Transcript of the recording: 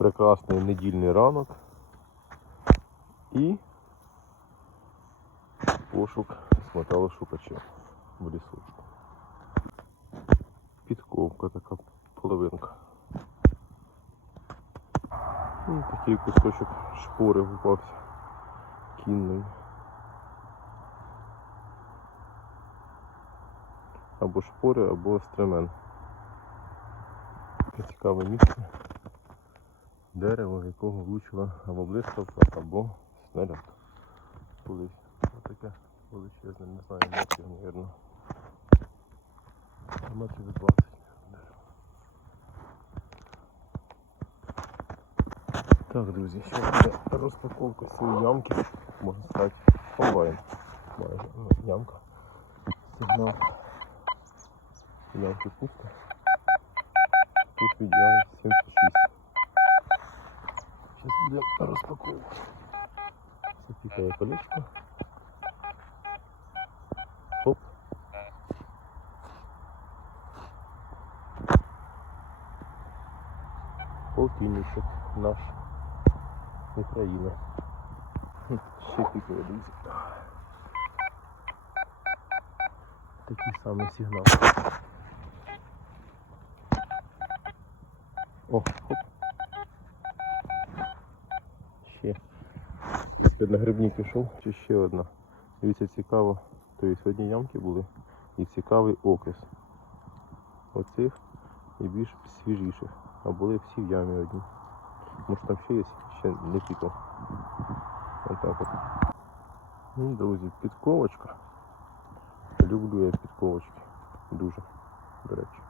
прекрасний недільний ранок і пошук смоталошукача в лісочку. Підковка така половинка. І такий кусочок шпори попався кінний. Або шпори, або стремен. Таке цікаве місце. Дерево, в якого влучила або блискавка, або снаряд. Колись. Отаке величезне, не знаю, метрів, мабуть. Метрів 20. Так, друзі, ще буде розпаковка цієї ямки, можна сказати. Майже ну, ямка. Сигнал. Ямки пусто. Тут відділяє 76. Зараз буде розпаковка. Запікає колечко. Оп. Полтинничок наш. Україна. Хм, Ще пікає, друзі. Такий самий сигнал. О, хоп. Ще. Грибні пішов. Чи ще одна. Дивіться, цікаво. Тобто одні ямки були і цікавий окис. Оцих і більш свіжіших. А були всі в ямі одні. Може там ще є, ще не пікав. Отак от. Ну, друзі, підковочка. Люблю я підковочки. Дуже, до речі.